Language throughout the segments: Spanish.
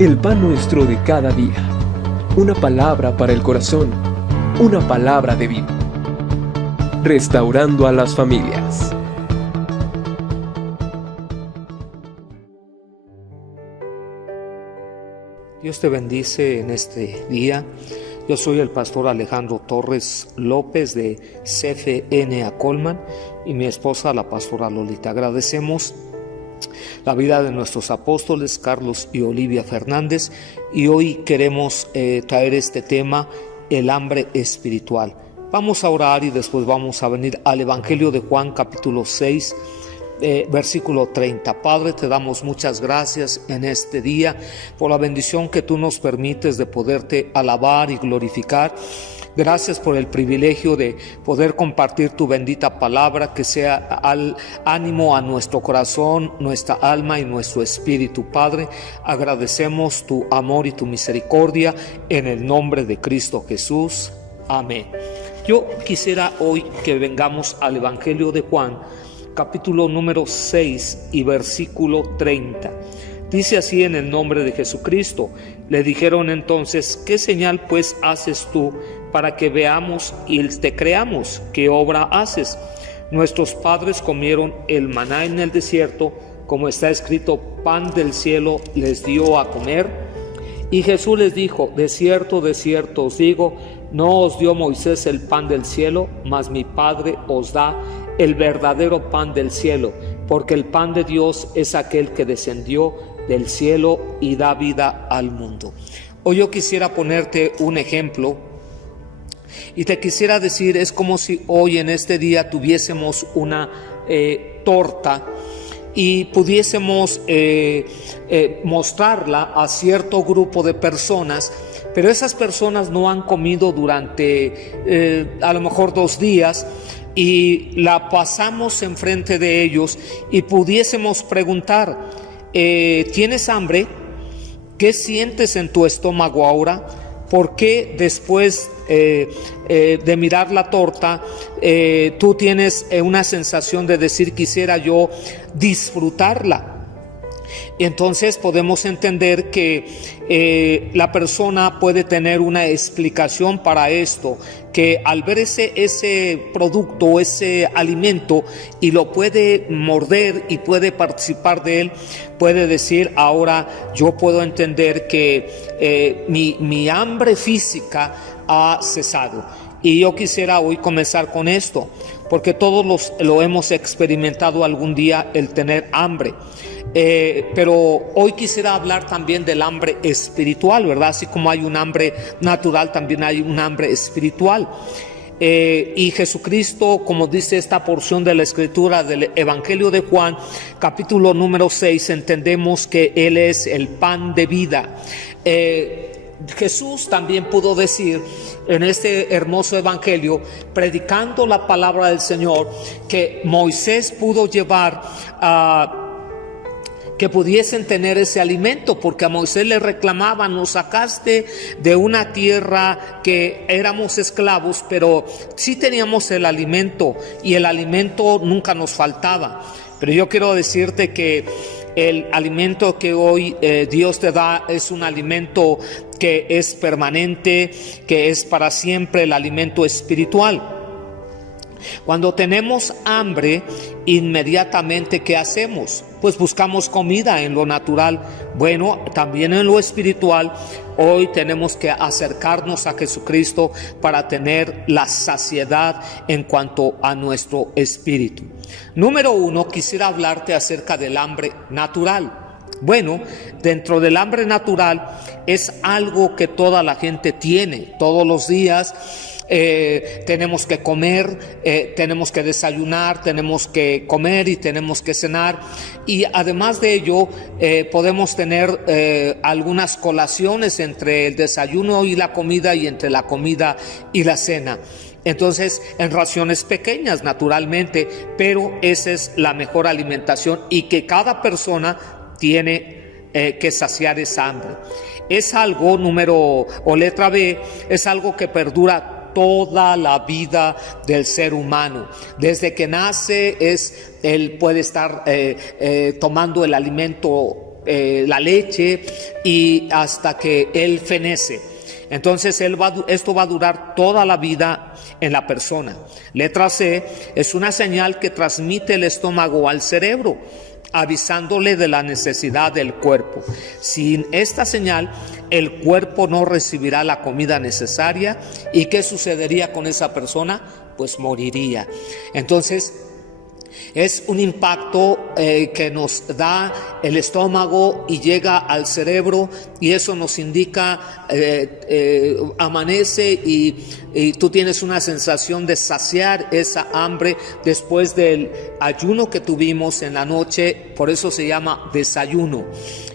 El pan nuestro de cada día. Una palabra para el corazón. Una palabra de vida. Restaurando a las familias. Dios te bendice en este día. Yo soy el pastor Alejandro Torres López de CFN Acolman y mi esposa la pastora Lolita. Agradecemos la vida de nuestros apóstoles Carlos y Olivia Fernández y hoy queremos traer este tema, el hambre espiritual. Vamos a orar y después vamos a venir al Evangelio de Juan capítulo 6 versículo 30. Padre, te damos muchas gracias en este día por la bendición que tú nos permites de poderte alabar y glorificar. Gracias por el privilegio de poder compartir tu bendita palabra, que sea al ánimo a nuestro corazón, nuestra alma y nuestro espíritu. Padre, agradecemos tu amor y tu misericordia en el nombre de Cristo Jesús. Amén. Yo quisiera hoy que vengamos al Evangelio de Juan, capítulo número 6 y versículo 30. Dice así en el nombre de Jesucristo. Le dijeron entonces: ¿qué señal pues haces tú para que veamos y te creamos? ¿Qué obra haces? Nuestros padres comieron el maná en el desierto, como está escrito: pan del cielo les dio a comer. Y Jesús les dijo: de cierto os digo, no os dio Moisés el pan del cielo, mas mi Padre os da el verdadero pan del cielo, porque el pan de Dios es aquel que descendió del cielo y da vida al mundo. Hoy yo quisiera ponerte un ejemplo y te quisiera decir, es como si hoy en este día tuviésemos una torta y pudiésemos mostrarla a cierto grupo de personas, pero esas personas no han comido durante a lo mejor 2 días, y la pasamos enfrente de ellos y pudiésemos preguntar: ¿tienes hambre? ¿Qué sientes en tu estómago ahora? ¿Por qué después de mirar la torta tú tienes una sensación de decir: quisiera yo disfrutarla? Y entonces podemos entender que la persona puede tener una explicación para esto, que al ver ese producto, ese alimento, y lo puede morder y puede participar de él, puede decir: ahora yo puedo entender que mi hambre física ha cesado. Y yo quisiera hoy comenzar con esto, porque todos lo hemos experimentado algún día, el tener hambre. Pero hoy quisiera hablar también del hambre espiritual, ¿verdad? Así como hay un hambre natural, también hay un hambre espiritual. Y Jesucristo, como dice esta porción de la escritura del Evangelio de Juan, capítulo número 6, entendemos que Él es el pan de vida. Jesús también pudo decir en este hermoso evangelio, predicando la palabra del Señor, que Moisés pudo llevar que pudiesen tener ese alimento, porque a Moisés le reclamaban: nos sacaste de una tierra que éramos esclavos, pero sí teníamos el alimento y el alimento nunca nos faltaba. Pero yo quiero decirte que el alimento que hoy Dios te da es un alimento que es permanente, que es para siempre, el alimento espiritual. Cuando tenemos hambre, inmediatamente ¿qué hacemos? Pues buscamos comida en lo natural. Bueno, también en lo espiritual, hoy tenemos que acercarnos a Jesucristo para tener la saciedad en cuanto a nuestro espíritu. Número 1, quisiera hablarte acerca del hambre natural. Bueno, dentro del hambre natural es algo que toda la gente tiene todos los días. Tenemos que comer, tenemos que desayunar, tenemos que comer y tenemos que cenar, y además de ello podemos tener algunas colaciones entre el desayuno y la comida, y entre la comida y la cena. Entonces, en raciones pequeñas, naturalmente, pero esa es la mejor alimentación, y que cada persona tiene que saciar esa hambre. Es algo, letra B, es algo que perdura toda la vida del ser humano. Desde que nace él puede estar tomando el alimento la leche y hasta que él fenece. Entonces esto va a durar toda la vida en la persona. Letra C es una señal que transmite el estómago al cerebro, avisándole de la necesidad del cuerpo. Sin esta señal, el cuerpo no recibirá la comida necesaria. ¿Y qué sucedería con esa persona? Pues moriría. Entonces, es un impacto que nos da el estómago y llega al cerebro, y eso nos indica, amanece y tú tienes una sensación de saciar esa hambre después del ayuno que tuvimos en la noche. Por eso se llama desayuno,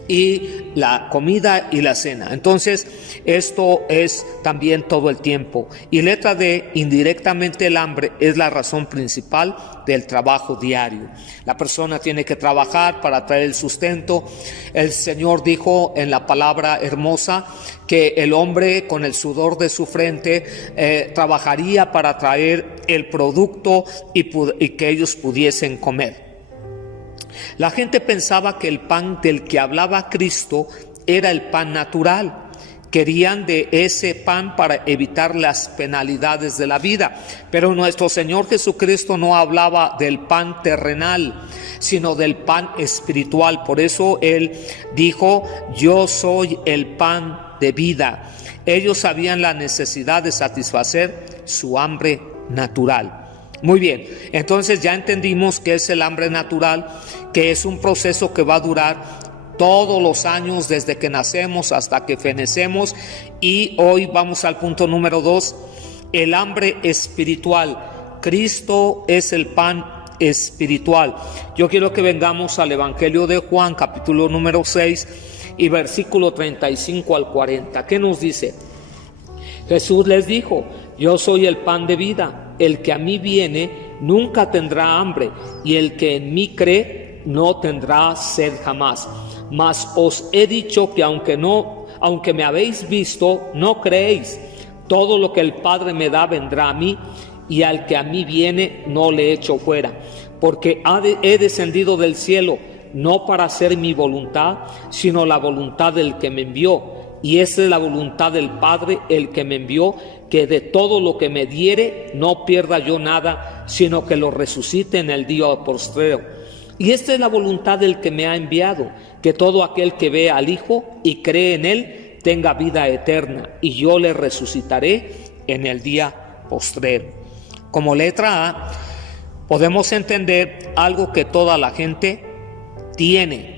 y la comida y la cena. Entonces esto es también todo el tiempo. Y letra D, indirectamente el hambre es la razón principal del trabajo diario. La persona tiene que trabajar para traer el sustento. El Señor dijo en la palabra hermosa que el hombre con el sudor de su frente trabajaría para traer el producto y que ellos pudiesen comer. La gente pensaba que el pan del que hablaba Cristo era el pan natural. Querían de ese pan para evitar las penalidades de la vida. Pero nuestro Señor Jesucristo no hablaba del pan terrenal, sino del pan espiritual. Por eso Él dijo: yo soy el pan de vida. Ellos sabían la necesidad de satisfacer su hambre natural. Muy bien, entonces ya entendimos que es el hambre natural, que es un proceso que va a durar todos los años desde que nacemos hasta que fenecemos. Y hoy vamos al punto número 2, el hambre espiritual. Cristo es el pan espiritual. Yo quiero que vengamos al Evangelio de Juan, capítulo número 6 y versículo 35 al 40. ¿Qué nos dice? Jesús les dijo: yo soy el pan de vida. El que a mí viene nunca tendrá hambre, y el que en mí cree no tendrá sed jamás. Mas os he dicho que aunque me habéis visto, no creéis. Todo lo que el Padre me da vendrá a mí, y al que a mí viene no le echo fuera. Porque he descendido del cielo, no para hacer mi voluntad, sino la voluntad del que me envió. Y esa es la voluntad del Padre, el que me envió, que de todo lo que me diere no pierda yo nada, sino que lo resucite en el día postrero. Y esta es la voluntad del que me ha enviado, que todo aquel que ve al Hijo y cree en Él tenga vida eterna, y yo le resucitaré en el día postrero. Como letra A, podemos entender algo que toda la gente tiene: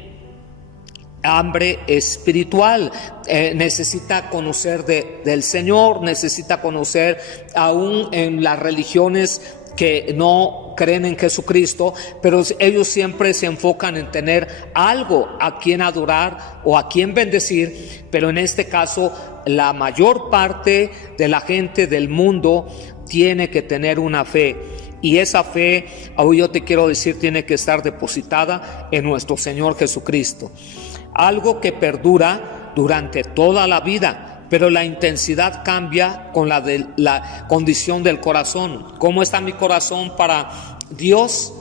hambre espiritual. Necesita conocer del Señor, necesita conocer, aún en las religiones que no creen en Jesucristo, pero ellos siempre se enfocan en tener algo a quien adorar o a quien bendecir. Pero en este caso, la mayor parte de la gente del mundo tiene que tener una fe. Y esa fe, hoy yo te quiero decir, tiene que estar depositada en nuestro Señor Jesucristo. Algo que perdura durante toda la vida, pero la intensidad cambia con la condición del corazón. ¿Cómo está mi corazón para Dios?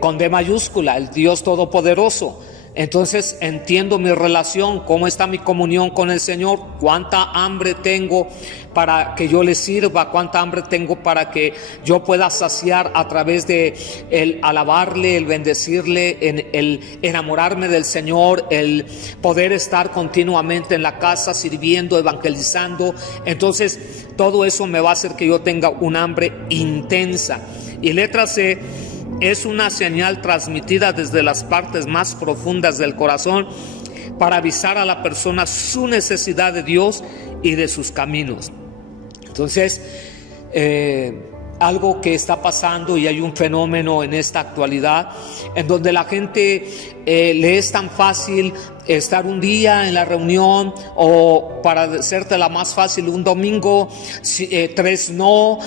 Con D mayúscula, el Dios Todopoderoso. Entonces entiendo mi relación, cómo está mi comunión con el Señor, cuánta hambre tengo para que yo le sirva, cuánta hambre tengo para que yo pueda saciar a través de el alabarle, el bendecirle, el enamorarme del Señor, el poder estar continuamente en la casa sirviendo, evangelizando. Entonces todo eso me va a hacer que yo tenga un hambre intensa. Y letra C es una señal transmitida desde las partes más profundas del corazón para avisar a la persona su necesidad de Dios y de sus caminos. Entonces, algo que está pasando, y hay un fenómeno en esta actualidad en donde la gente le es tan fácil estar un día en la reunión, o para hacértela más fácil, un domingo 3 no,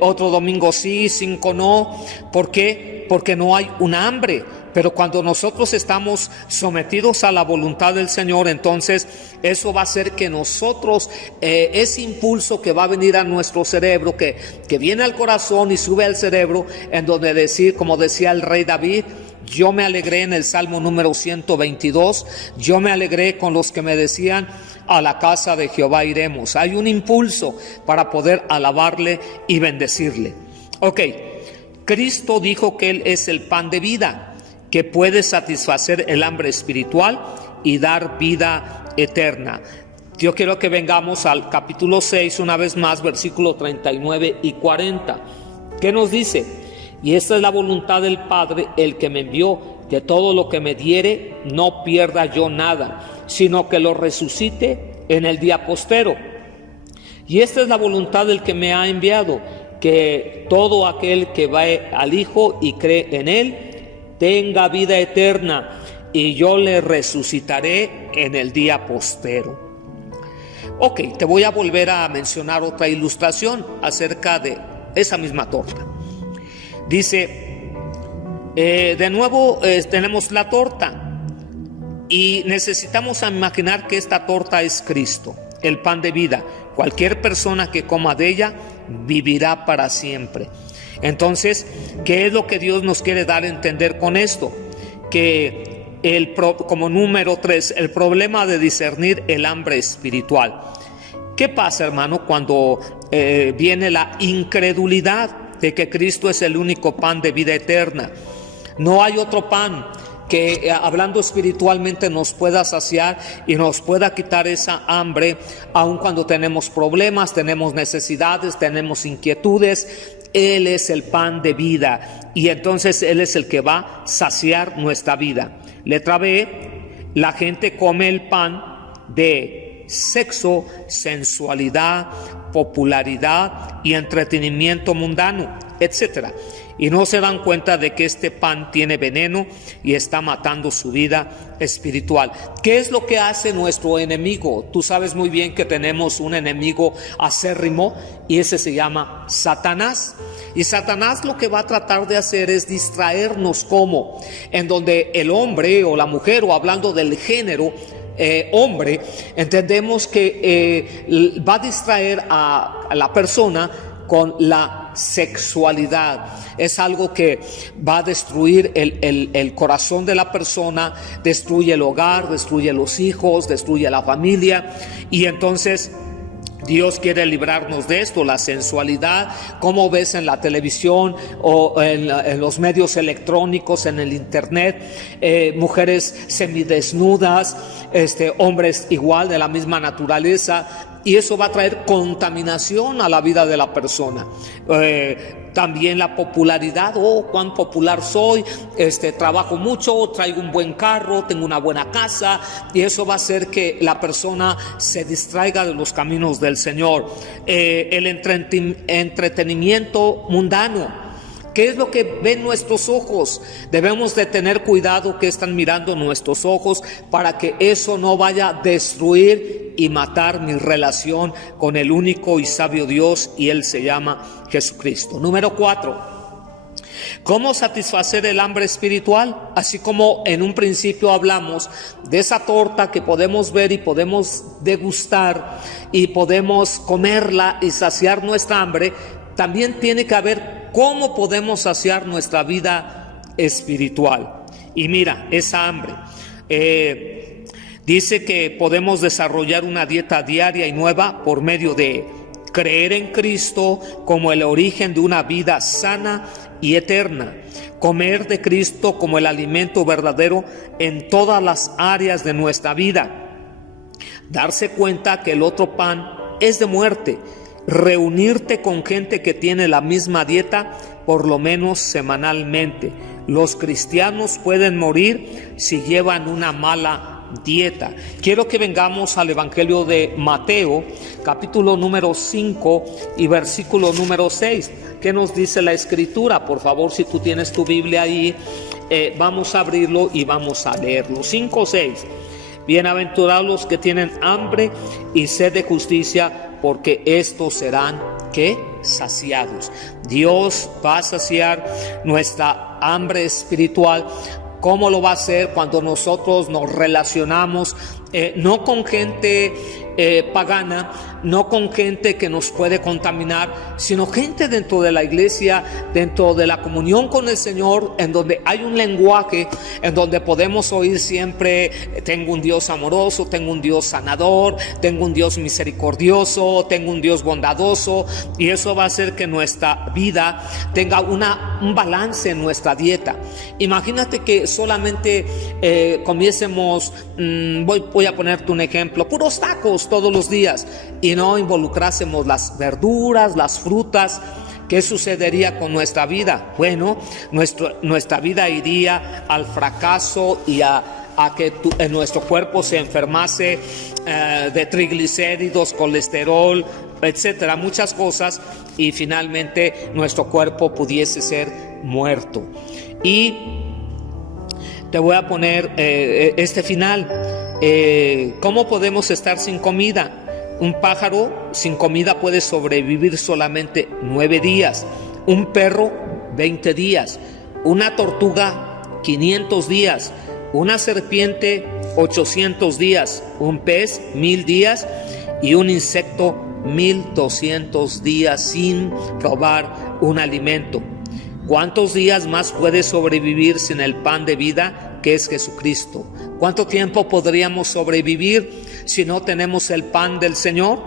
otro domingo sí, 5 no. ¿Por qué? Porque no hay un hambre. Pero cuando nosotros estamos sometidos a la voluntad del Señor, entonces eso va a hacer que nosotros, ese impulso que va a venir a nuestro cerebro, que viene al corazón y sube al cerebro, en donde decir, como decía el rey David: Yo me alegré en el Salmo número 122. Yo me alegré con los que me decían: a la casa de Jehová iremos. Hay un impulso para poder alabarle y bendecirle. Ok, Cristo dijo que Él es el pan de vida, que puede satisfacer el hambre espiritual y dar vida eterna. Yo quiero que vengamos al capítulo 6 una vez más, versículos 39 y 40. ¿Qué nos dice? Y esta es la voluntad del Padre, el que me envió, que todo lo que me diere no pierda yo nada, sino que lo resucite en el día postero. Y esta es la voluntad del que me ha enviado, que todo aquel que va al Hijo y cree en Él tenga vida eterna, y yo le resucitaré en el día postero. Ok, te voy a volver a mencionar otra ilustración acerca de esa misma torta. Dice, de nuevo tenemos la torta y necesitamos imaginar que esta torta es Cristo, el pan de vida. Cualquier persona que coma de ella vivirá para siempre. Entonces, ¿qué es lo que Dios nos quiere dar a entender con esto? Que como número 3, el problema de discernir el hambre espiritual. ¿Qué pasa, hermano, cuando viene la incredulidad de que Cristo es el único pan de vida eterna? No hay otro pan que, hablando espiritualmente, nos pueda saciar y nos pueda quitar esa hambre, aun cuando tenemos problemas, tenemos necesidades, tenemos inquietudes. Él es el pan de vida y entonces Él es el que va a saciar nuestra vida. Letra B, la gente come el pan de sexo, sensualidad, popularidad y entretenimiento mundano, etcétera. Y no se dan cuenta de que este pan tiene veneno y está matando su vida espiritual. ¿Qué es lo que hace nuestro enemigo? Tú sabes muy bien que tenemos un enemigo acérrimo y ese se llama Satanás. Y Satanás lo que va a tratar de hacer es distraernos, como en donde el hombre o la mujer, o hablando del género hombre, entendemos que va a distraer a la persona con la sexualidad. Es algo que va a destruir el corazón de la persona, destruye el hogar, destruye los hijos, destruye la familia. Y entonces Dios quiere librarnos de esto, la sensualidad, como ves en la televisión o en los medios electrónicos, en el internet, mujeres semidesnudas, hombres igual de la misma naturaleza, y eso va a traer contaminación a la vida de la persona. También la popularidad, cuán popular soy, trabajo mucho, traigo un buen carro, tengo una buena casa, y eso va a hacer que la persona se distraiga de los caminos del Señor. El entretenimiento mundano. ¿Qué es lo que ven nuestros ojos? Debemos de tener cuidado que están mirando nuestros ojos para que eso no vaya a destruir y matar mi relación con el único y sabio Dios, y Él se llama Jesucristo. Número 4. ¿Cómo satisfacer el hambre espiritual? Así como en un principio hablamos de esa torta que podemos ver y podemos degustar y podemos comerla y saciar nuestra hambre, también tiene que haber cómo podemos saciar nuestra vida espiritual. Y mira, esa hambre. Dice que podemos desarrollar una dieta diaria y nueva por medio de creer en Cristo como el origen de una vida sana y eterna. Comer de Cristo como el alimento verdadero en todas las áreas de nuestra vida. Darse cuenta que el otro pan es de muerte. Reunirte con gente que tiene la misma dieta por lo menos semanalmente. Los cristianos pueden morir si llevan una mala dieta. Quiero que vengamos al Evangelio de Mateo, capítulo número 5 y versículo número 6. ¿Qué nos dice la Escritura? Por favor, si tú tienes tu Biblia ahí, vamos a abrirlo y vamos a leerlo. 5:6. Bienaventurados los que tienen hambre y sed de justicia, porque estos serán, ¿qué? Saciados. Dios va a saciar nuestra hambre espiritual. ¿Cómo lo va a hacer? Cuando nosotros nos relacionamos no con gente pagana, no con gente que nos puede contaminar, sino gente dentro de la iglesia, dentro de la comunión con el Señor, en donde hay un lenguaje, en donde podemos oír siempre: tengo un Dios amoroso, tengo un Dios sanador, tengo un Dios misericordioso, tengo un Dios bondadoso, y eso va a hacer que nuestra vida tenga un balance en nuestra dieta. Imagínate que solamente comiésemos, voy a ponerte un ejemplo, puros tacos todos los días, y no involucrásemos las verduras, las frutas. ¿Qué sucedería con nuestra vida? Bueno, nuestra vida iría al fracaso y a que en nuestro cuerpo se enfermase de triglicéridos, colesterol, etcétera, muchas cosas, y finalmente nuestro cuerpo pudiese ser muerto. Y te voy a poner este final. ¿Cómo podemos estar sin comida? Un pájaro sin comida puede sobrevivir solamente 9 días, un perro 20 días, una tortuga 500 días, una serpiente 800 días, un pez 1000 días y un insecto 1200 días sin probar un alimento. ¿Cuántos días más puede sobrevivir sin el pan de vida que es Jesucristo? ¿Cuánto tiempo podríamos sobrevivir si no tenemos el pan del Señor?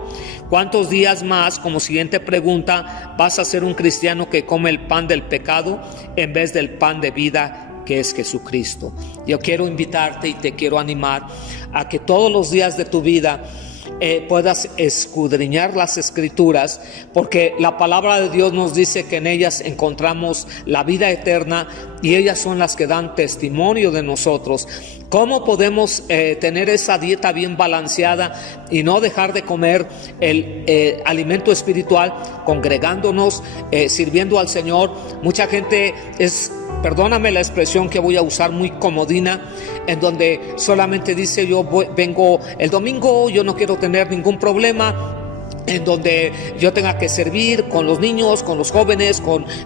¿Cuántos días más, como siguiente pregunta, vas a ser un cristiano que come el pan del pecado en vez del pan de vida que es Jesucristo? Yo quiero invitarte y te quiero animar a que todos los días de tu vida puedas escudriñar las Escrituras, porque la palabra de Dios nos dice que en ellas encontramos la vida eterna, y ellas son las que dan testimonio de nosotros. ¿Cómo podemos tener esa dieta bien balanceada y no dejar de comer el alimento espiritual? Congregándonos, sirviendo al Señor. Mucha gente perdóname la expresión que voy a usar, muy comodina, en donde solamente dice: yo vengo el domingo, yo no quiero tener ningún problema, en donde yo tenga que servir con los niños, con los jóvenes,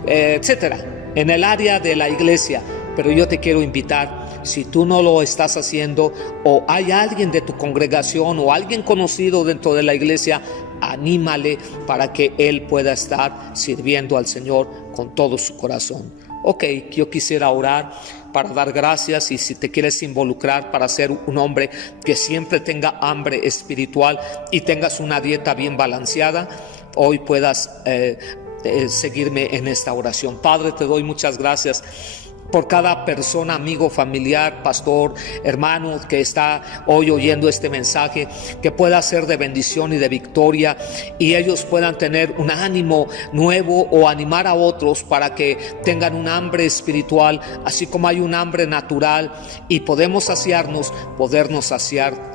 etcétera, en el área de la iglesia. Pero yo te quiero invitar, si tú no lo estás haciendo, o hay alguien de tu congregación o alguien conocido dentro de la iglesia, anímale para que él pueda estar sirviendo al Señor con todo su corazón. Ok, yo quisiera orar para dar gracias, y si te quieres involucrar para ser un hombre que siempre tenga hambre espiritual y tengas una dieta bien balanceada, hoy puedas seguirme en esta oración. Padre, te doy muchas gracias por cada persona, amigo, familiar, pastor, hermano que está hoy oyendo este mensaje, que pueda ser de bendición y de victoria, y ellos puedan tener un ánimo nuevo o animar a otros para que tengan un hambre espiritual, así como hay un hambre natural, y podernos saciar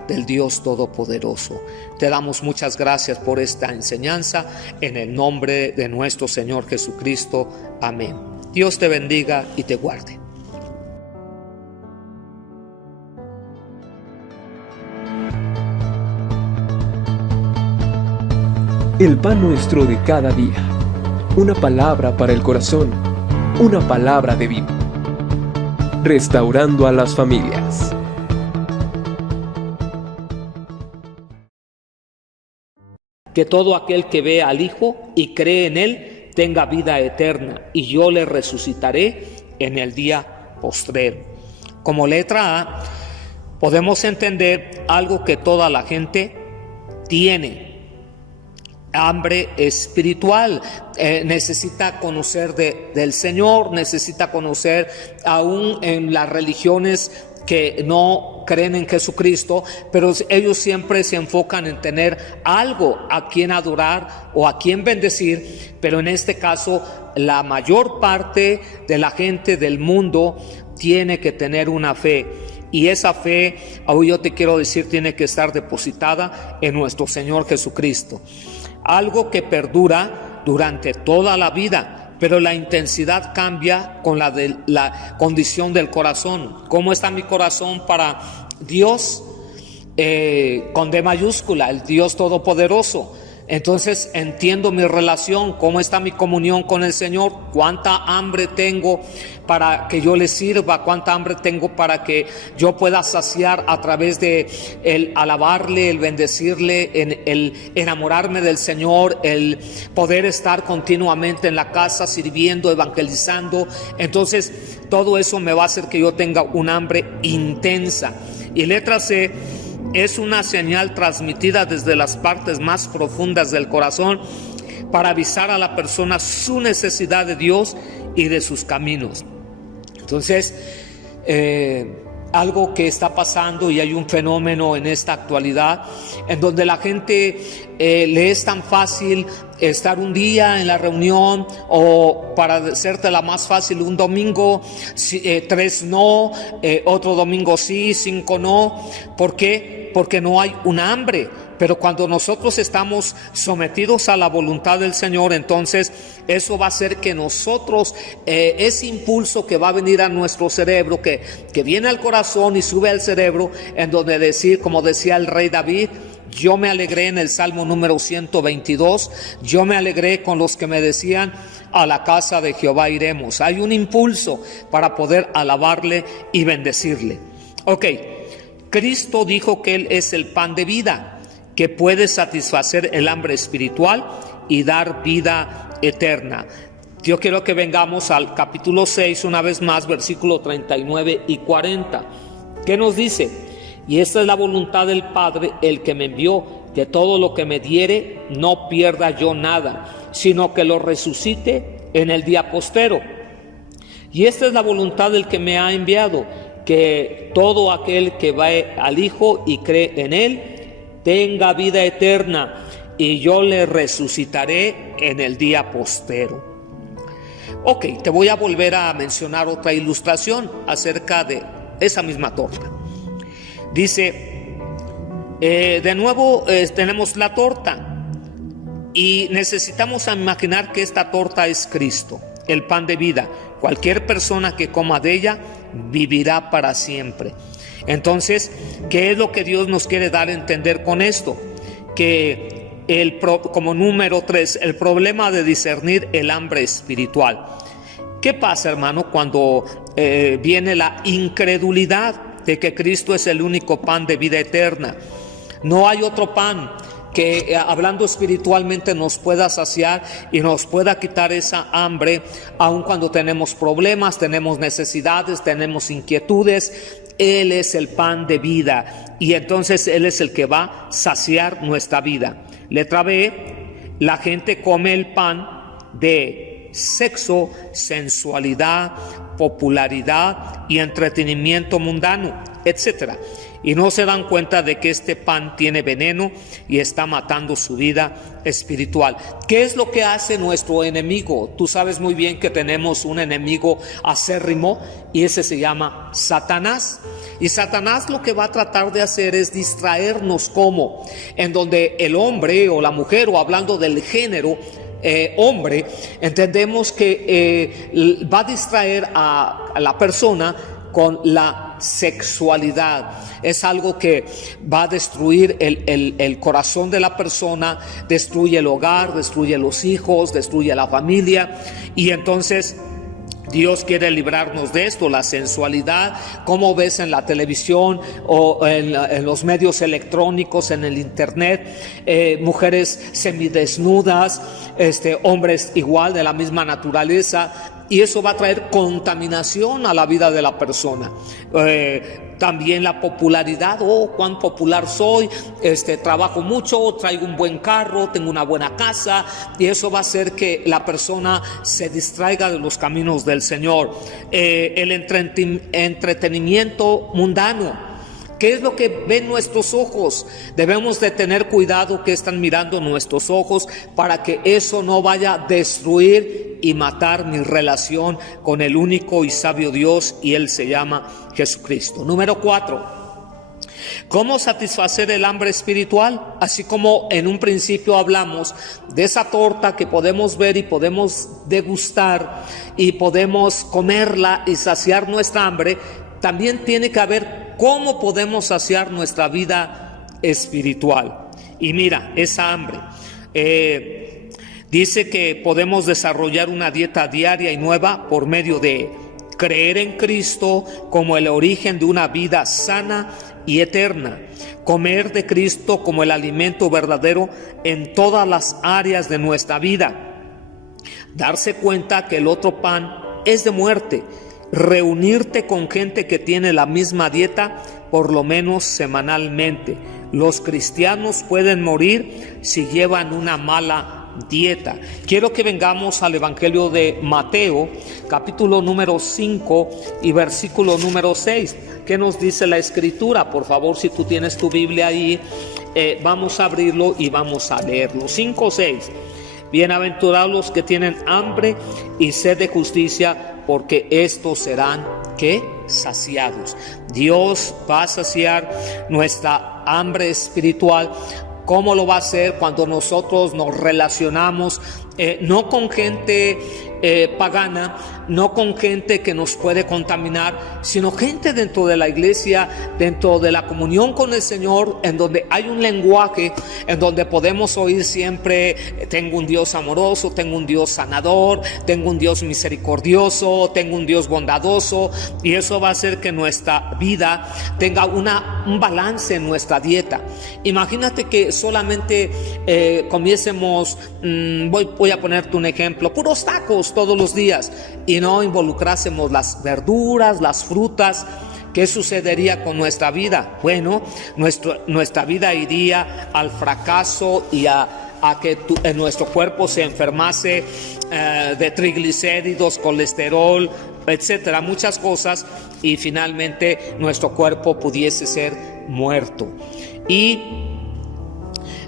del Dios Todopoderoso. Te damos muchas gracias por esta enseñanza, en el nombre de nuestro Señor Jesucristo. Amén. Dios te bendiga y te guarde. El pan nuestro de cada día. Una palabra para el corazón. Una palabra de vida. Restaurando a las familias. Que todo aquel que vea al Hijo y cree en Él tenga vida eterna, y yo le resucitaré en el día postrero. Como letra A, podemos entender algo que toda la gente tiene: hambre espiritual. Necesita conocer del Señor, necesita conocer, aún en las religiones que no creen en Jesucristo, pero ellos siempre se enfocan en tener algo a quien adorar o a quien bendecir. Pero en este caso, la mayor parte de la gente del mundo tiene que tener una fe, y esa fe, hoy yo te quiero decir, tiene que estar depositada en nuestro Señor Jesucristo. Algo que perdura durante toda la vida, pero la intensidad cambia con la condición del corazón. ¿Cómo está mi corazón para Dios? Con D mayúscula, el Dios Todopoderoso. entonces entiendo mi relación, cómo está mi comunión con el Señor, cuánta hambre tengo para que yo le sirva, cuánta hambre tengo para que yo pueda saciar a través de el alabarle, el bendecirle, el enamorarme del Señor, el poder estar continuamente en la casa sirviendo, evangelizando. Entonces todo eso me va a hacer que yo tenga un hambre intensa. Y letra C es una señal transmitida desde las partes más profundas del corazón para avisar a la persona su necesidad de Dios y de sus caminos. Entonces, algo que está pasando, y hay un fenómeno en esta actualidad en donde la gente le es tan fácil estar un día en la reunión, o para hacértela más fácil, un domingo 3 no, otro domingo sí, 5 no. ¿Por qué? Porque no hay un hambre. Pero cuando nosotros estamos sometidos a la voluntad del Señor, entonces eso va a hacer que nosotros, ese impulso que va a venir a nuestro cerebro, que viene al corazón y sube al cerebro, en donde decir, como decía el rey David, yo me alegré en el Salmo número 122, yo me alegré con los que me decían, a la casa de Jehová iremos. Hay un impulso para poder alabarle y bendecirle. Ok, Cristo dijo que Él es el pan de vida, que puede satisfacer el hambre espiritual y dar vida eterna. Yo quiero que vengamos al capítulo 6 una vez más, versículo 39 y 40. ¿Qué nos dice? Y esta es la voluntad del Padre, el que me envió, que todo lo que me diere no pierda yo nada, sino que lo resucite en el día postero. Y esta es la voluntad del que me ha enviado, que todo aquel que va al Hijo y cree en Él tenga vida eterna, y yo le resucitaré en el día postero. Ok, te voy a volver a mencionar otra ilustración acerca de esa misma torta. Dice, de nuevo tenemos la torta, y necesitamos imaginar que esta torta es Cristo, el pan de vida. Cualquier persona que coma de ella vivirá para siempre. Entonces, ¿qué es lo que Dios nos quiere dar a entender con esto? Que como número 3, el problema de discernir el hambre espiritual. ¿Qué pasa, hermano, cuando viene la incredulidad de que Cristo es el único pan de vida eterna? No hay otro pan que, hablando espiritualmente, nos pueda saciar y nos pueda quitar esa hambre, aun cuando tenemos problemas, tenemos necesidades, tenemos inquietudes. Él es el pan de vida, y entonces Él es el que va a saciar nuestra vida. Letra B, la gente come el pan de sexo, sensualidad, popularidad y entretenimiento mundano, etcétera. Y no se dan cuenta de que este pan tiene veneno y está matando su vida espiritual. ¿Qué es lo que hace nuestro enemigo? Tú sabes muy bien que tenemos un enemigo acérrimo, y ese se llama Satanás. Y Satanás lo que va a tratar de hacer es distraernos, como en donde el hombre o la mujer, o hablando del género hombre, entendemos que va a distraer a la persona con la sexualidad. Es algo que va a destruir el corazón de la persona, destruye el hogar, destruye los hijos, destruye la familia. Y entonces Dios quiere librarnos de esto, la sensualidad, como ves en la televisión o en los medios electrónicos, en el internet, mujeres semidesnudas, hombres igual de la misma naturaleza, y eso va a traer contaminación a la vida de la persona. También la popularidad, cuán popular soy, trabajo mucho, traigo un buen carro, tengo una buena casa, y eso va a hacer que la persona se distraiga de los caminos del Señor. El entretenimiento mundano. ¿Qué es lo que ven nuestros ojos? Debemos de tener cuidado que están mirando nuestros ojos, para que eso no vaya a destruir y matar mi relación con el único y sabio Dios, y Él se llama Jesucristo. Número 4. ¿Cómo satisfacer el hambre espiritual? Así como en un principio hablamos de esa torta que podemos ver y podemos degustar y podemos comerla y saciar nuestra hambre, también tiene que haber cómo podemos saciar nuestra vida espiritual. Y mira, esa hambre. Dice que podemos desarrollar una dieta diaria y nueva por medio de creer en Cristo como el origen de una vida sana y eterna, comer de Cristo como el alimento verdadero en todas las áreas de nuestra vida, darse cuenta que el otro pan es de muerte, reunirte con gente que tiene la misma dieta por lo menos semanalmente. Los cristianos pueden morir si llevan una mala dieta. Quiero que vengamos al Evangelio de Mateo, capítulo número 5 y versículo número 6. ¿Qué nos dice la Escritura? Por favor, si tú tienes tu Biblia ahí, vamos a abrirlo y vamos a leerlo. 5:6. Bienaventurados los que tienen hambre y sed de justicia, porque estos serán, ¿qué? Saciados. Dios va a saciar nuestra hambre espiritual. ¿Cómo lo va a hacer? Cuando nosotros nos relacionamos no con gente pagana, no con gente que nos puede contaminar, sino gente dentro de la iglesia, dentro de la comunión con el Señor, en donde hay un lenguaje, en donde podemos oír siempre: tengo un Dios amoroso, tengo un Dios sanador, tengo un Dios misericordioso, tengo un Dios bondadoso, y eso va a hacer que nuestra vida tenga un balance en nuestra dieta. Imagínate que solamente comiésemos, voy a ponerte un ejemplo, puros tacos todos los días, y no involucrásemos las verduras, las frutas. ¿Qué sucedería con nuestra vida? Bueno, nuestra vida iría al fracaso y a que en nuestro cuerpo se enfermase de triglicéridos, colesterol, etcétera, muchas cosas, y finalmente nuestro cuerpo pudiese ser muerto. Y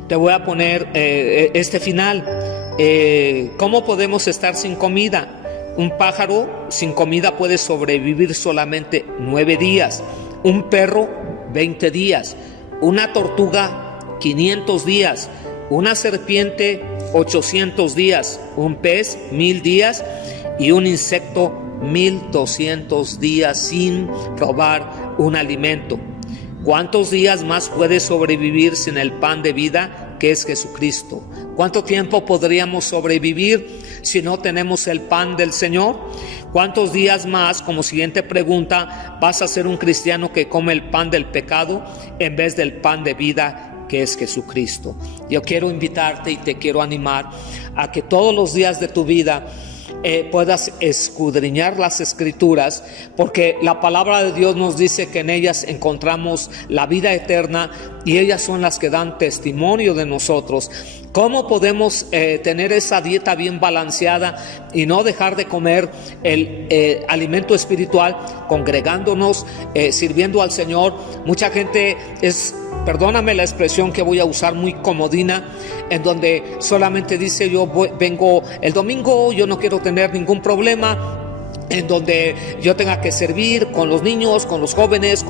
te voy a poner este final. ¿Cómo podemos estar sin comida? Un pájaro sin comida puede sobrevivir solamente 9 días, un perro 20 días, una tortuga 500 días, una serpiente 800 días, un pez 1000 días y un insecto 1200 días sin probar un alimento. ¿Cuántos días más puede sobrevivir sin el pan de vida que es Jesucristo? ¿Cuánto tiempo podríamos sobrevivir si no tenemos el pan del Señor? ¿Cuántos días más, como siguiente pregunta, vas a ser un cristiano que come el pan del pecado en vez del pan de vida que es Jesucristo? Yo quiero invitarte y te quiero animar a que todos los días de tu vida puedas escudriñar las Escrituras, porque la palabra de Dios nos dice que en ellas encontramos la vida eterna y ellas son las que dan testimonio de nosotros. ¿Cómo podemos tener esa dieta bien balanceada y no dejar de comer el alimento espiritual? Congregándonos, sirviendo al Señor. Mucha gente es, perdóname la expresión que voy a usar, muy comodina, en donde solamente dice: yo vengo el domingo, yo no quiero tener ningún problema, en donde yo tenga que servir con los niños, con los jóvenes,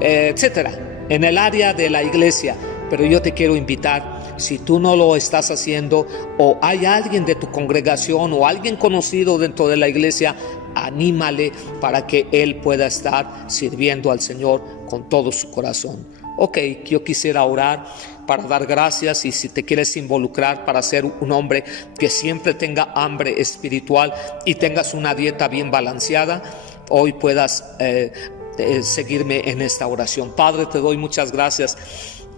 etcétera, en el área de la iglesia. Pero yo te quiero invitar, si tú no lo estás haciendo, o hay alguien de tu congregación o alguien conocido dentro de la iglesia, anímale para que él pueda estar sirviendo al Señor con todo su corazón. Ok, yo quisiera orar para dar gracias, y si te quieres involucrar para ser un hombre que siempre tenga hambre espiritual y tengas una dieta bien balanceada, hoy puedas seguirme en esta oración. Padre, te doy muchas gracias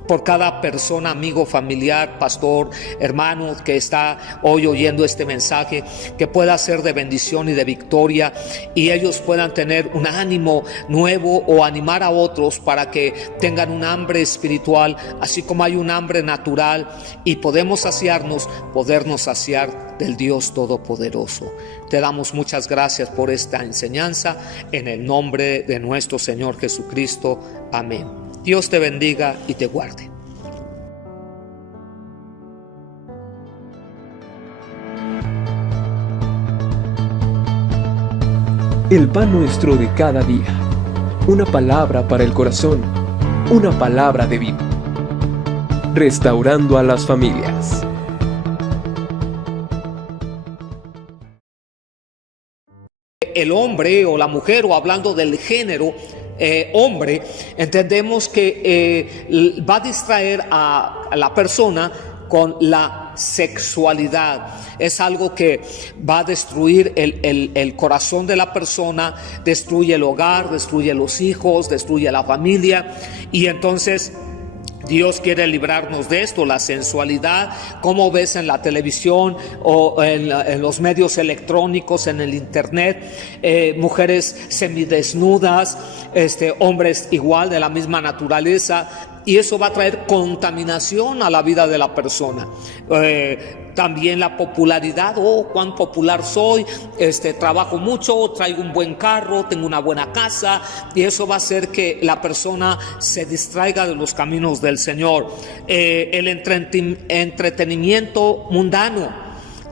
por cada persona, amigo, familiar, pastor, hermano que está hoy oyendo este mensaje, que pueda ser de bendición y de victoria, y ellos puedan tener un ánimo nuevo o animar a otros para que tengan un hambre espiritual, así como hay un hambre natural, y podemos podernos saciar del Dios Todopoderoso. Te damos muchas gracias por esta enseñanza, en el nombre de nuestro Señor Jesucristo. Amén. Dios te bendiga y te guarde. El pan nuestro de cada día. Una palabra para el corazón. Una palabra de vida. Restaurando a las familias. El hombre o la mujer, o hablando del género hombre, entendemos que va a distraer a la persona con la sexualidad. Es algo que va a destruir el corazón de la persona, destruye el hogar, destruye los hijos, destruye la familia, y entonces Dios quiere librarnos de esto, la sensualidad, como ves en la televisión o en los medios electrónicos, en el internet, mujeres semidesnudas, hombres igual de la misma naturaleza, y eso va a traer contaminación a la vida de la persona. También la popularidad, cuán popular soy, trabajo mucho, traigo un buen carro, tengo una buena casa, y eso va a hacer que la persona se distraiga de los caminos del Señor. El entretenimiento mundano.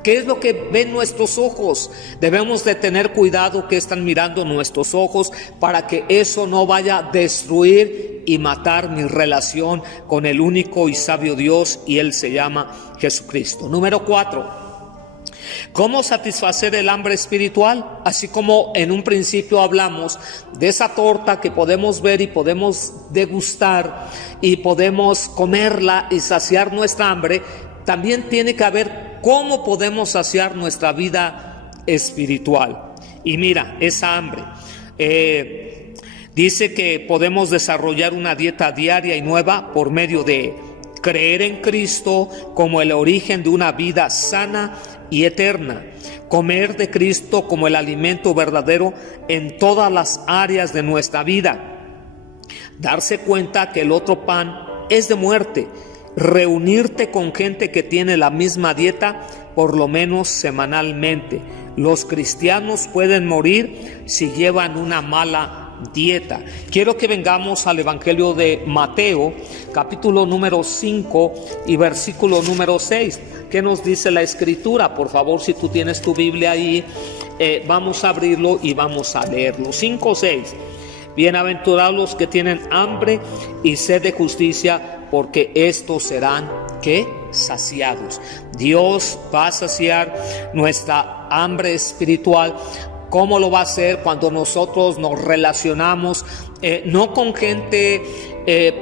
¿Qué es lo que ven nuestros ojos? Debemos de tener cuidado que están mirando nuestros ojos para que eso no vaya a destruir y matar mi relación con el único y sabio Dios, y Él se llama Jesucristo. Número 4. ¿Cómo satisfacer el hambre espiritual? Así como en un principio hablamos de esa torta que podemos ver y podemos degustar y podemos comerla y saciar nuestra hambre, también tiene que haber cómo podemos saciar nuestra vida espiritual. Y mira, esa hambre. Dice que podemos desarrollar una dieta diaria y nueva por medio de creer en Cristo como el origen de una vida sana y eterna. Comer de Cristo como el alimento verdadero en todas las áreas de nuestra vida. Darse cuenta que el otro pan es de muerte. Reunirte con gente que tiene la misma dieta por lo menos semanalmente. Los cristianos pueden morir si llevan una mala dieta. Quiero que vengamos al Evangelio de Mateo, capítulo número 5 y versículo número 6. ¿Qué nos dice la Escritura? Por favor, si tú tienes tu Biblia ahí, vamos a abrirlo y vamos a leerlo. 5:6. Bienaventurados los que tienen hambre y sed de justicia, porque estos serán, ¿qué? Saciados. Dios va a saciar nuestra hambre espiritual. ¿Cómo lo va a hacer? Cuando nosotros nos relacionamos no con gente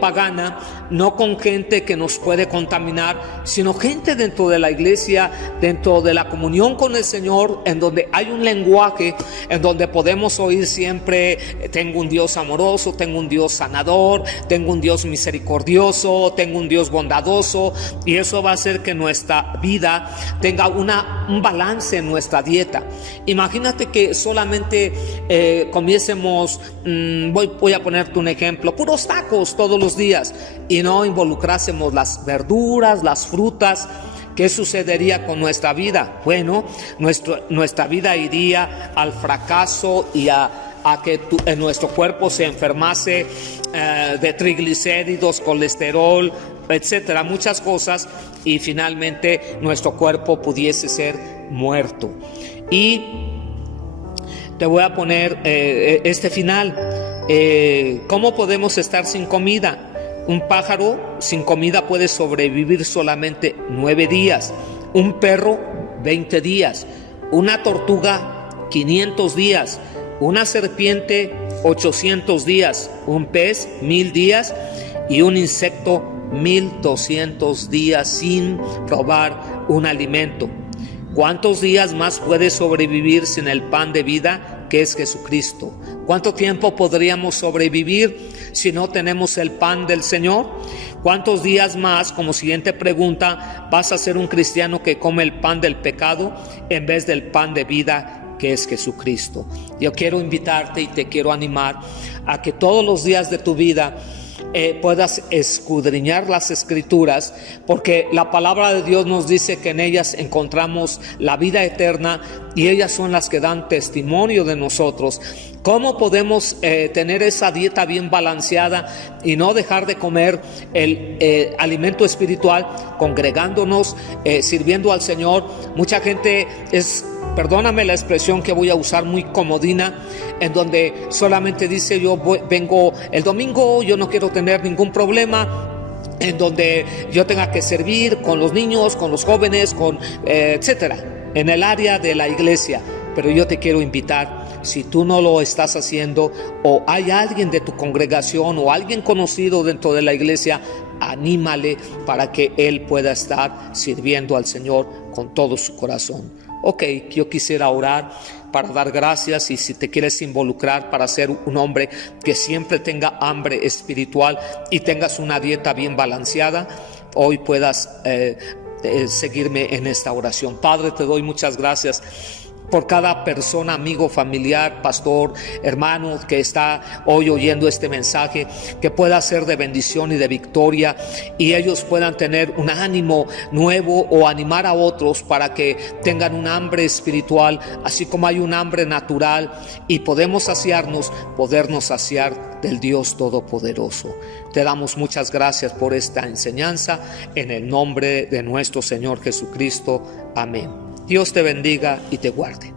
pagana, no con gente que nos puede contaminar, sino gente dentro de la iglesia, dentro de la comunión con el Señor, en donde hay un lenguaje, en donde podemos oír siempre: tengo un Dios amoroso, tengo un Dios sanador, tengo un Dios misericordioso, tengo un Dios bondadoso, y eso va a hacer que nuestra vida tenga un balance en nuestra dieta. Imagínate que solamente comiésemos, voy a ponerte un ejemplo, puros tacos todos los días, y no involucrásemos las verduras, las frutas. ¿Qué sucedería con nuestra vida? Bueno, nuestra vida iría al fracaso y a que en nuestro cuerpo se enfermase de triglicéridos, colesterol, etcétera, muchas cosas, y finalmente nuestro cuerpo pudiese ser muerto. Y te voy a poner este final. ¿Cómo podemos estar sin comida? Un pájaro sin comida puede sobrevivir solamente 9 días. Un perro 20 días. Una tortuga 500 días. Una serpiente 800 días. Un pez 1000 días. Y un insecto 1200 días sin probar un alimento. ¿Cuántos días más puede sobrevivir sin el pan de vida, que es Jesucristo? ¿Cuánto tiempo podríamos sobrevivir si no tenemos el pan del Señor? ¿Cuántos días más, como siguiente pregunta, vas a ser un cristiano que come el pan del pecado en vez del pan de vida, que es Jesucristo? Yo quiero invitarte y te quiero animar a que todos los días de tu vida puedas escudriñar las Escrituras, porque la palabra de Dios nos dice que en ellas encontramos la vida eterna, y ellas son las que dan testimonio de nosotros. ¿Cómo podemos tener esa dieta bien balanceada y no dejar de comer el alimento espiritual? Congregándonos, sirviendo al Señor. Mucha gente perdóname la expresión que voy a usar, muy comodina, en donde solamente dice: yo vengo el domingo, yo no quiero tener ningún problema, en donde yo tenga que servir con los niños, con los jóvenes, etcétera, en el área de la iglesia. Pero yo te quiero invitar si tú no lo estás haciendo o hay alguien de tu congregación o alguien conocido dentro de la iglesia, anímale para que él pueda estar sirviendo al Señor con todo su corazón. Ok, yo quisiera orar para dar gracias, y si te quieres involucrar para ser un hombre que siempre tenga hambre espiritual y tengas una dieta bien balanceada, hoy puedas seguirme en esta oración. Padre, te doy muchas gracias por cada persona, amigo, familiar, pastor, hermano que está hoy oyendo este mensaje, que pueda ser de bendición y de victoria, y ellos puedan tener un ánimo nuevo o animar a otros para que tengan un hambre espiritual, así como hay un hambre natural, y podernos saciar del Dios Todopoderoso. Te damos muchas gracias por esta enseñanza, en el nombre de nuestro Señor Jesucristo. Amén. Dios te bendiga y te guarde.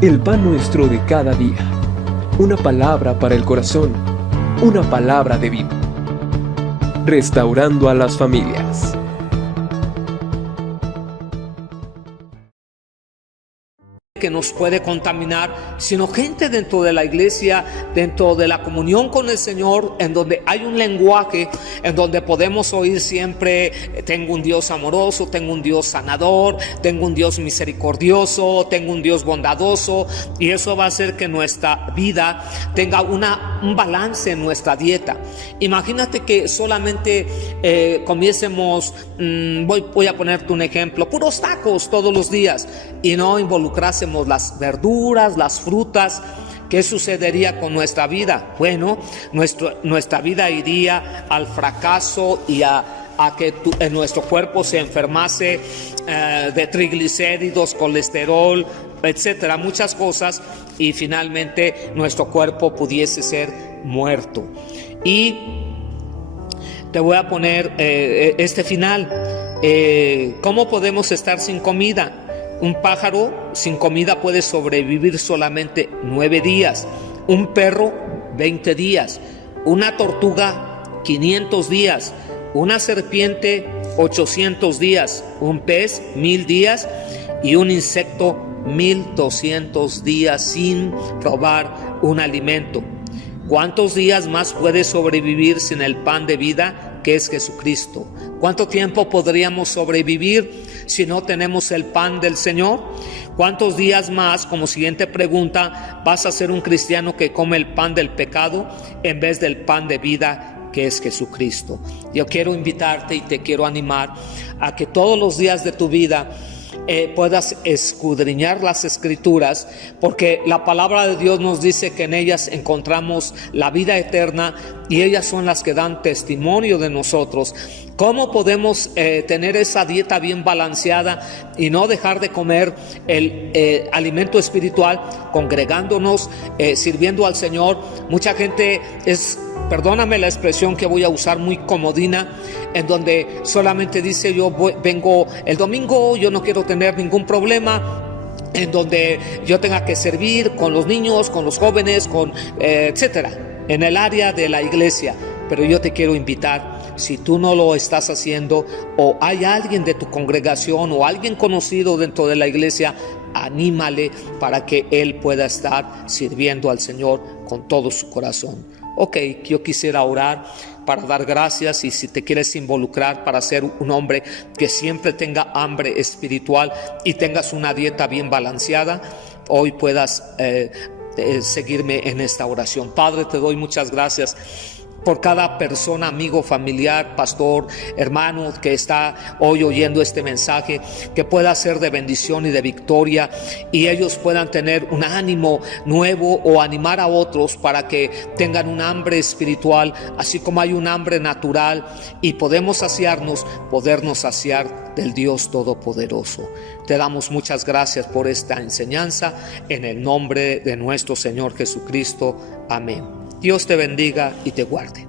El pan nuestro de cada día. Una palabra para el corazón. Una palabra de vida. Restaurando a las familias. Que nos puede contaminar, sino gente dentro de la iglesia, dentro de la comunión con el Señor, en donde hay un lenguaje, en donde podemos oír siempre: tengo un Dios amoroso, tengo un Dios sanador, tengo un Dios misericordioso, tengo un Dios bondadoso, y eso va a hacer que nuestra vida tenga un balance en nuestra dieta. Imagínate que solamente comiésemos, voy a ponerte un ejemplo, puros tacos todos los días, y no involucrásemos las verduras, las frutas. ¿Qué sucedería con nuestra vida? Bueno, nuestra vida iría al fracaso y a que en nuestro cuerpo se enfermase de triglicéridos, colesterol, etcétera, muchas cosas, y finalmente nuestro cuerpo pudiese ser muerto. Y te voy a poner este final. ¿Cómo podemos estar sin comida? Un pájaro sin comida puede sobrevivir solamente 9 días, un perro 20 días, una tortuga 500 días, una serpiente 800 días, un pez 1000 días y un insecto 1200 días sin probar un alimento. ¿Cuántos días más puede sobrevivir sin el pan de vida que es Jesucristo? ¿Cuánto tiempo podríamos sobrevivir si no tenemos el pan del Señor? ¿Cuántos días más, como siguiente pregunta, vas a ser un cristiano que come el pan del pecado en vez del pan de vida que es Jesucristo? Yo quiero invitarte y te quiero animar a que todos los días de tu vida puedas escudriñar las Escrituras, porque la palabra de Dios nos dice que en ellas encontramos la vida eterna, y ellas son las que dan testimonio de nosotros. ¿Cómo podemos tener esa dieta bien balanceada y no dejar de comer el alimento espiritual? Congregándonos, sirviendo al Señor. Mucha gente perdóname la expresión que voy a usar, muy comodina, en donde solamente dice: yo vengo el domingo, yo no quiero tener ningún problema, en donde yo tenga que servir con los niños, con los jóvenes, etcétera, en el área de la iglesia. Pero yo te quiero invitar, si tú no lo estás haciendo o hay alguien de tu congregación o alguien conocido dentro de la iglesia, anímale para que él pueda estar sirviendo al Señor con todo su corazón. Ok, yo quisiera orar para dar gracias, y si te quieres involucrar para ser un hombre que siempre tenga hambre espiritual y tengas una dieta bien balanceada, hoy puedas seguirme en esta oración. Padre, te doy muchas gracias por cada persona, amigo, familiar, pastor, hermano que está hoy oyendo este mensaje, que pueda ser de bendición y de victoria, y ellos puedan tener un ánimo nuevo o animar a otros para que tengan un hambre espiritual, así como hay un hambre natural, y podernos saciar del Dios Todopoderoso. Te damos muchas gracias por esta enseñanza, en el nombre de nuestro Señor Jesucristo. Amén. Dios te bendiga y te guarde.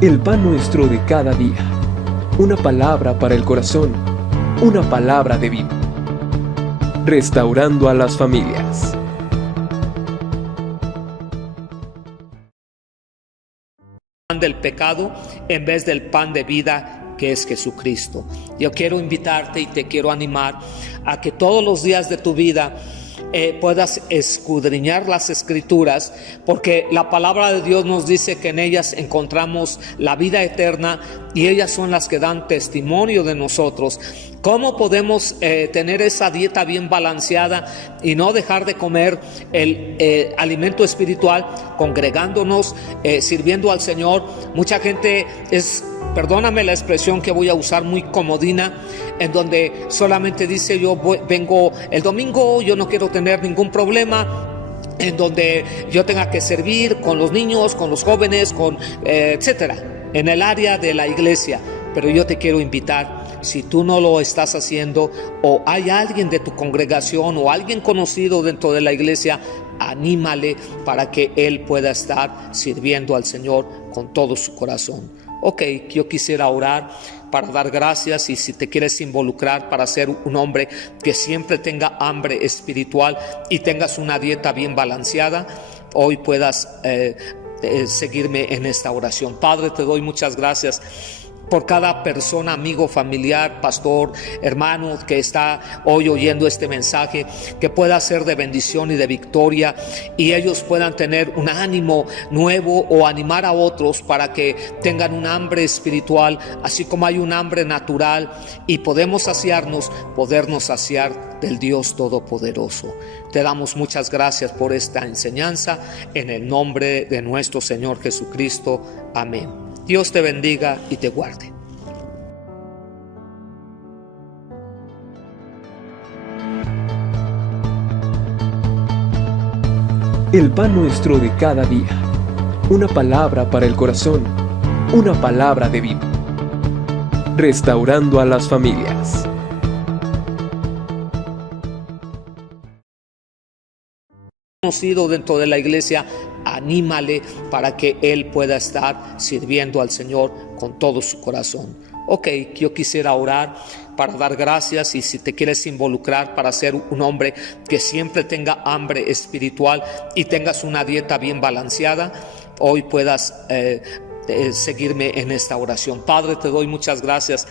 El pan nuestro de cada día. Una palabra para el corazón. Una palabra de vida. Restaurando a las familias. del pecado en vez del pan de vida que es Jesucristo. Yo quiero invitarte y te quiero animar a que todos los días de tu vida puedas escudriñar las Escrituras, porque la palabra de Dios nos dice que en ellas encontramos la vida eterna y ellas son las que dan testimonio de nosotros. ¿Cómo podemos tener esa dieta bien balanceada y no dejar de comer el alimento espiritual? Congregándonos, sirviendo al Señor. Mucha gente perdóname la expresión que voy a usar, muy comodina, en donde solamente dice: yo vengo el domingo, yo no quiero tener ningún problema, en donde yo tenga que servir con los niños, con los jóvenes, etcétera, en el área de la iglesia. Pero yo te quiero invitar, si tú no lo estás haciendo, o hay alguien de tu congregación o alguien conocido dentro de la iglesia, anímale para que él pueda estar sirviendo al Señor con todo su corazón. Ok, yo quisiera orar para dar gracias, y si te quieres involucrar para ser un hombre que siempre tenga hambre espiritual y tengas una dieta bien balanceada, hoy puedas seguirme en esta oración. Padre, te doy muchas gracias por cada persona, amigo, familiar, pastor, hermano que está hoy oyendo este mensaje, que pueda ser de bendición y de victoria, y ellos puedan tener un ánimo nuevo o animar a otros para que tengan un hambre espiritual, así como hay un hambre natural y podernos saciar del Dios Todopoderoso. Te damos muchas gracias por esta enseñanza, en el nombre de nuestro Señor Jesucristo. Amén. Dios te bendiga y te guarde. El pan nuestro de cada día. Una palabra para el corazón. Una palabra de vida. Restaurando a las familias. Conocido dentro de la iglesia, anímale para que él pueda estar sirviendo al Señor con todo su corazón. Ok, yo quisiera orar para dar gracias, y si te quieres involucrar para ser un hombre que siempre tenga hambre espiritual y tengas una dieta bien balanceada, hoy puedas seguirme en esta oración. Padre, te doy muchas gracias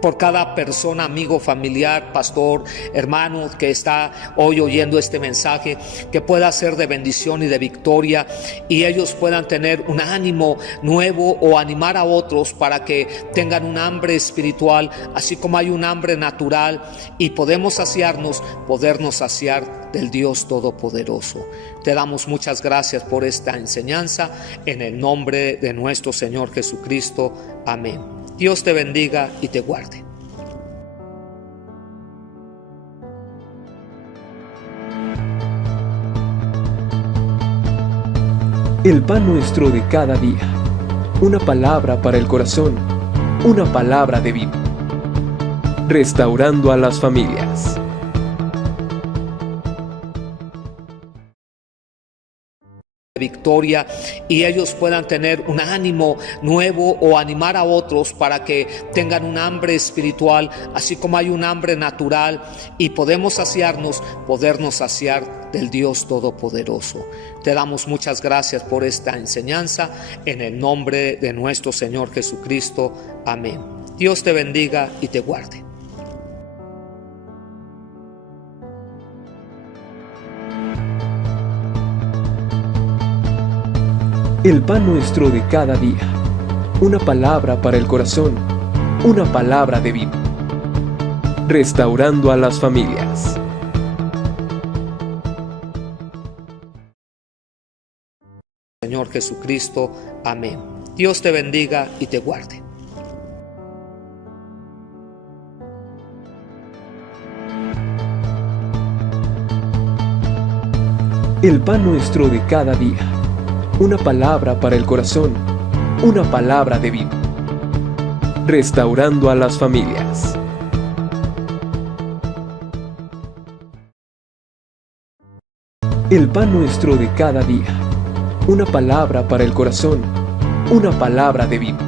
por cada persona, amigo, familiar, pastor, hermano que está hoy oyendo este mensaje, que pueda ser de bendición y de victoria, y ellos puedan tener un ánimo nuevo o animar a otros para que tengan un hambre espiritual, así como hay un hambre natural, y podernos saciar del Dios Todopoderoso. Te damos muchas gracias por esta enseñanza, en el nombre de nuestro Señor Jesucristo. Amén. Dios te bendiga y te guarde. El pan nuestro de cada día. Una palabra para el corazón. Una palabra de vida. Restaurando a las familias. Victoria, y ellos puedan tener un ánimo nuevo o animar a otros para que tengan un hambre espiritual, así como hay un hambre natural, y podernos saciar del Dios Todopoderoso. Te damos muchas gracias por esta enseñanza, en el nombre de nuestro Señor Jesucristo. Amén. Dios te bendiga y te guarde. El pan nuestro de cada día. Una palabra para el corazón. Una palabra de vida. Restaurando a las familias. Señor Jesucristo. Amén. Dios te bendiga y te guarde. El pan nuestro de cada día. Una palabra para el corazón. Una palabra de vida. Restaurando a las familias. El pan nuestro de cada día. Una palabra para el corazón. Una palabra de vida.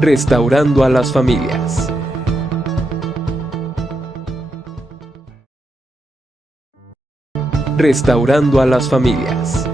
Restaurando a las familias. Restaurando a las familias.